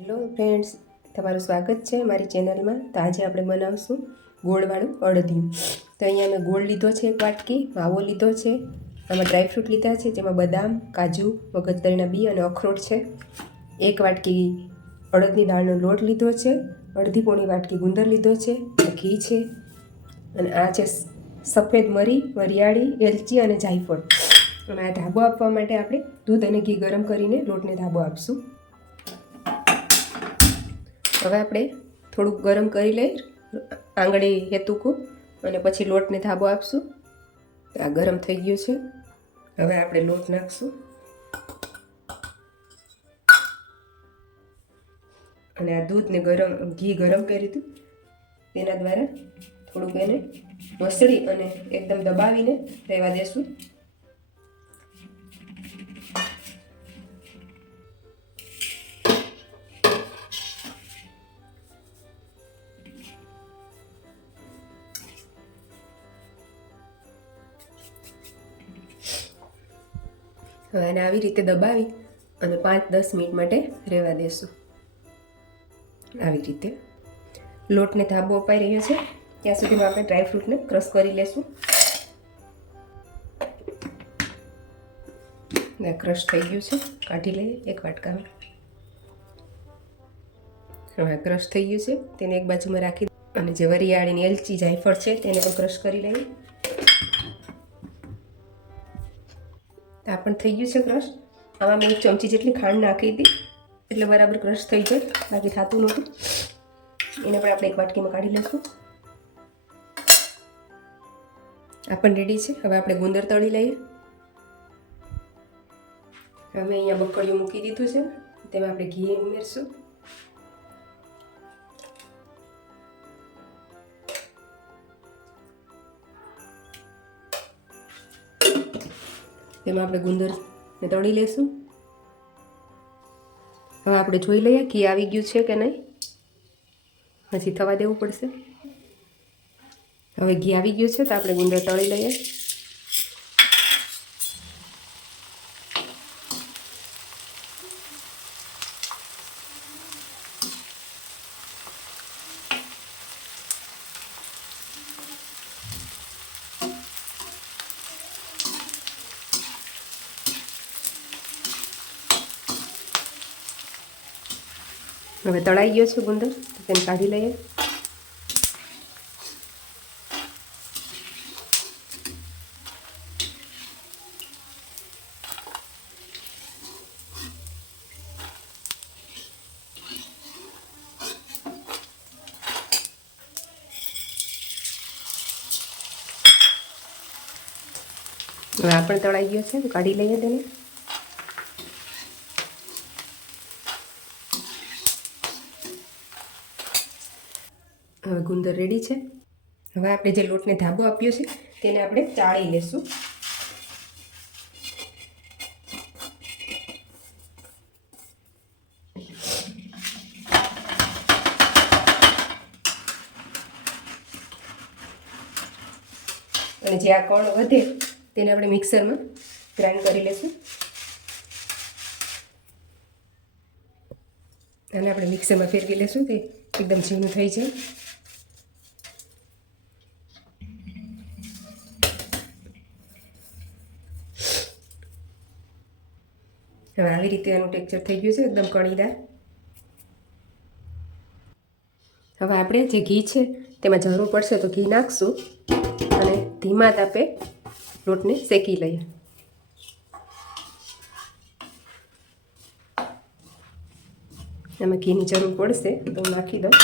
Hello friends તમારું સ્વાગત છે મારી ચેનલમાં. તો આજે આપણે બનાવશું ગોળવાળું અડદિયું. તો અહીંયા મેં ગોળ લીધો છે એક વાટકી, માવો લીધો છે, આમાં ડ્રાયફ્રૂટ લીધા છે, જેમાં બદામ, કાજુ, મગજતરીના બી અને અખરોટ છે. એક વાટકી અડદની દાળનો લોટ લીધો છે, અડધી પોણી વાટકી ગુંદર લીધો છે ઘી છે, અને આ છે સફેદ મરી, વરિયાળી, એલચી અને જાયફળ. અને આ ધાબો આપવા માટે આપણે દૂધ અને ઘી ગરમ કરીને લોટને ધાબો આપશું. હવે આપણે થોડુંક ગરમ કરી લઈ આંગળી હેતુકું અને પછી લોટને ધાબો આપશું. આ ગરમ થઈ ગયું છે. હવે આપણે લોટ નાખશું. અને આ દૂધને ગરમ, ઘી ગરમ કર્યું હતું. તેના દ્વારા થોડુંક એને મસળી અને એકદમ દબાવીને રહેવા દેશું. હવે આને આવી રીતે દબાવી અને પાંચ દસ મિનિટ માટે રહેવા દેશું. આવી રીતે. લોટને ધાબો અપાઈ રહ્યો છે. ત્યાં સુધીમાં આપણે ડ્રાયફ્રૂટને ક્રશ કરી લેશું. ને ક્રશ થઈ ગયું છે. કાઢી લઈએ એક વાટકામાં. હવે ક્રશ થઈ ગયું છે. તેને એક બાજુમાં રાખી અને જે વરિયાળીની એલચી જાયફળ છે, તેને પણ ક્રશ કરી લઈએ. આ પણ થઈ ગયું છે ક્રશ. આમાં મેં એક ચમચી જેટલી ખાંડ નાખી હતી. એટલે બરાબર ક્રશ થઈ જાય બાકી થતું નહોતું. એને પણ આપણે એક વાટકીમાં કાઢી લઈશું. આ પણ રેડી છે. હવે આપણે ગુંદર તળી લઈએ. હવે અહીંયા બકડીયું મૂકી દીધું છે. તેમાં આપણે ઘી ઉમેરશું. તેમાં આપણે ગુંદરને તળી લેશું. હવે આપણે જોઈ લઈએ ઘી આવી ગયું છે કે નહીં. હજી થવા દેવું પડશે. હવે ઘી આવી ગયું છે તો આપણે ગુંદર તળી લઈએ. હવે તળાઈ ગયો છે ગુંદર તો તેને કાઢી લઈએ હવે આ પણ તળાઈ ગયો છે કાઢી લઈએ તેને હવે ગુંદર રેડી છે. હવે આપણે જે લોટને ધાબો આપ્યો છે, તેને આપણે ચાળી લેશું. અને જે આ કણ વધે, તેને આપણે મિક્સરમાં ગ્રાઇન્ડ કરી લેશું. અને આપણે મિક્સરમાં ફેરવી લેશું તે એકદમ ઝીણું થઈ જાય. હવે આવી રીતે એનું ટેક્ચર થઈ ગયું છે, એકદમ કણીદાર. હવે આપણે જે ઘી છે, તેમાં જરૂર પડશે તો ઘી નાખશું અને ધીમા તાપે લોટને શેકી લઈએ. એમાં ઘીની જરૂર પડશે તો નાખી દઉં.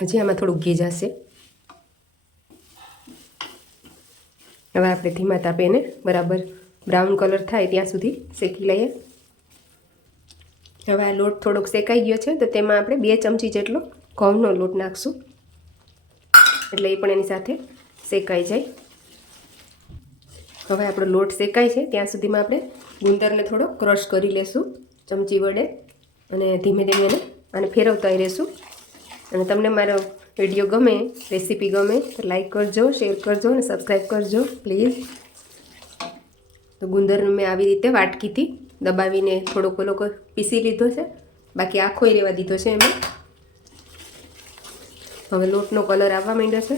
હજી આમાં થોડુંક ઘી જશે. હવે આપણે ધીમા તાપે એને બરાબર બ્રાઉન કલર થાય ત્યાં સુધી શેકી લઈએ. હવે આ લોટ થોડોક શેકાઈ ગયો છે, તો તેમાં આપણે બે ચમચી જેટલો ઘઉંનો લોટ નાખશું. એટલે એ પણ એની સાથે શેકાઈ જાય. હવે આપણો લોટ શેકાય છે, ત્યાં સુધીમાં આપણે ગુંદરને થોડો ક્રશ કરી લેશું ચમચી વડે અને ધીમે ધીમે એને આને ફેરવતા રહેશું. અને તમને મારો વીડિયો ગમે, રેસીપી ગમે, તો લાઈક કરજો શેર કરજો અને સબસ્ક્રાઈબ કરજો પ્લીઝ તો ગુંદરને મેં આવી રીતે વાટકીથી દબાવીને થોડોક ઓલો પીસી લીધો છે. બાકી આખોય રહેવા દીધો છે એમાં. હવે લોટનો કલર આવવા માંડ્યો છે.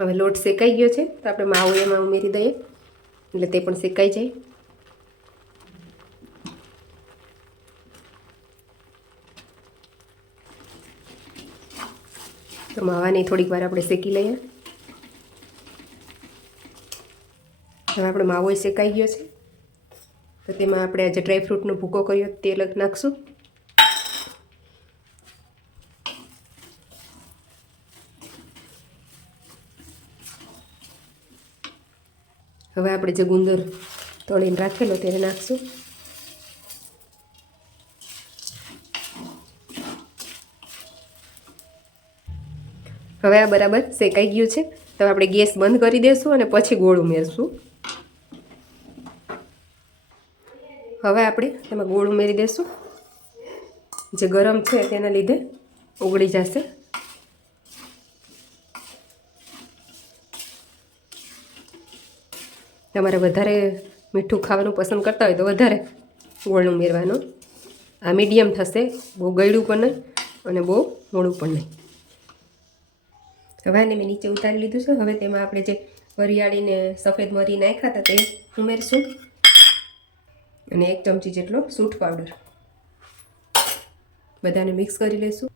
હવે લોટ શેકાઈ ગયો છે, તો આપણે માવો એમાં ઉમેરી દઈએ. એટલે તે પણ શેકાઈ જાય. તો માવાની થોડીક વાર આપણે શેકી લઈએ. હવે આપણે માવો શેકાઈ ગયો છે. તો તેમાં આપણે આજે ડ્રાયફ્રૂટનો ભૂકો કર્યો તે નાખશું. હવે આપણે જે ગુંદર તળીને રાખેલો તેને નાખશું. હવે આ બરાબર શેકાઈ ગયું છે. તો આપણે ગેસ બંધ કરી દઈશું અને પછી ગોળ ઉમેરશું. હવે આપણે તેમાં ગોળ ઉમેરી દઈશું જે ગરમ છે તેના લીધે ઓગળી જશે. તમારે વધારે મીઠું ખાવાનું પસંદ કરતા હોય તો વધારે ગોળ ઉમેરવાનો. આ મીડિયમ થશે, બહુ ગળ્યું પણ નહીં અને બહુ મોડું પણ નહીં. હવે આને મેં નીચે ઉતારી લીધું છે. હવે તેમાં આપણે જે વરિયાળીને સફેદ મરી નાખ્યા હતા તે ઉમેરશું. અને એક ચમચી જેટલો સૂઠ પાવડર. બધાને મિક્સ કરી લઈશું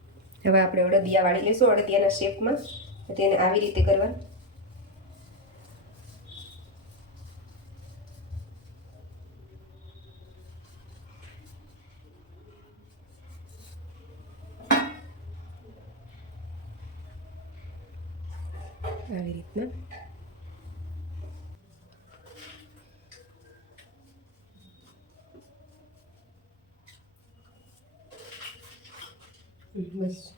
હવે આપણે અડદિયા વાળી લઈશું અડદિયાના શેપમાં. તેને આવી રીતે કરવા આવી રીતના. બસ.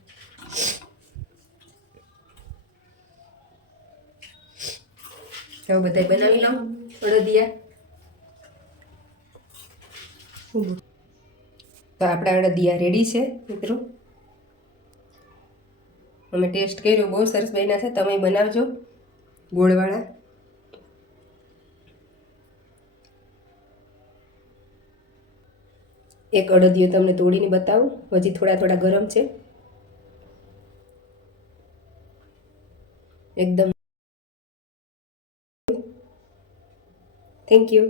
હવે બધા બનાવી લઉં અડદિયા તો આપણા અડદિયા રેડી છે મિત્રો. અમે ટેસ્ટ કર્યો, બહુ સરસ બન્યા છે. તમે બનાવજો ગોળવાળા. એક અડદિયો તમને તોડીને બતાવું. હજી થોડા થોડા ગરમ છે. એકદમ. Thank you